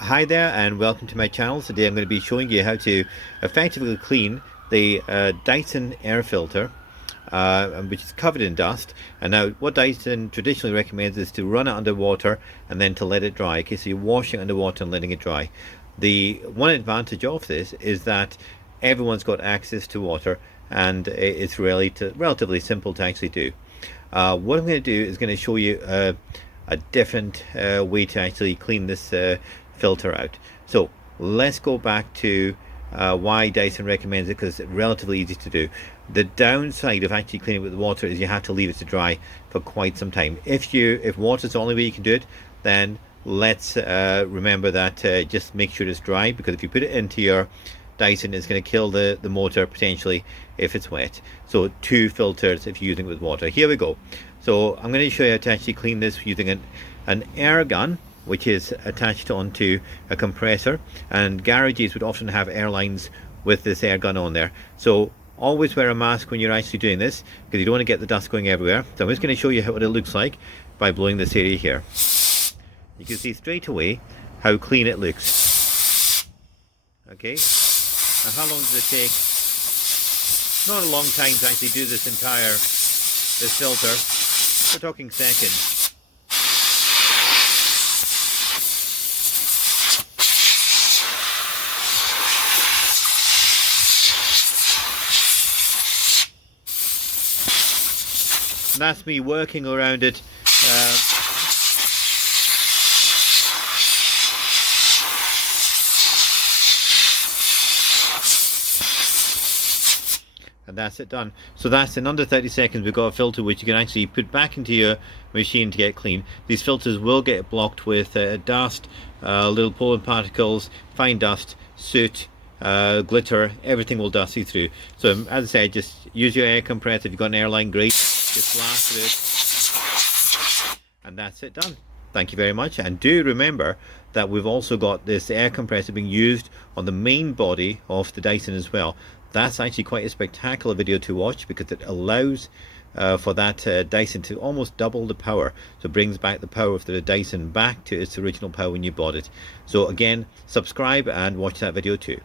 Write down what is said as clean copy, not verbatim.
Hi there and welcome to my channel. Today I'm going to be showing you how to effectively clean the Dyson air filter, which is covered in dust. And now what Dyson traditionally recommends is to run it under water and then to let it dry. Okay, so you're washing it under water and letting it dry. The one advantage of this is that everyone's got access to water and it's relatively simple to actually do. What I'm going to do is going to show you a different way to actually clean this filter out. So let's go back to why Dyson recommends it, because it's relatively easy to do. The downside of actually cleaning with water is you have to leave it to dry for quite some time. If water's the only way you can do it, then let's remember that just make sure it's dry, because if you put it into your Dyson, it's going to kill the motor potentially if it's wet. So two filters if you're using it with water. Here we go. So I'm going to show you how to actually clean this using an air gun, which is attached onto a compressor, and garages would often have air lines with this air gun on there. So always wear a mask when you're actually doing this, because you don't want to get the dust going everywhere. So I'm just going to show you what it looks like by blowing this area here. You can see straight away how clean it looks. Okay, and how long does it take? Not a long time to actually do this filter. We're talking seconds. And that's me working around it. And that's it done. So that's in under 30 seconds we've got a filter which you can actually put back into your machine to get clean. These filters will get blocked with dust, little pollen particles, fine dust, soot, glitter, everything will dust you through. So as I said, just use your air compressor. If you've got an airline, great, just blast through it, and that's it done. Thank you very much, and do remember that we've also got this air compressor being used on the main body of the Dyson as well. That's actually quite a spectacular video to watch, because it allows for that Dyson to almost double the power. So it brings back the power of the Dyson back to its original power when you bought it. So again, subscribe and watch that video too.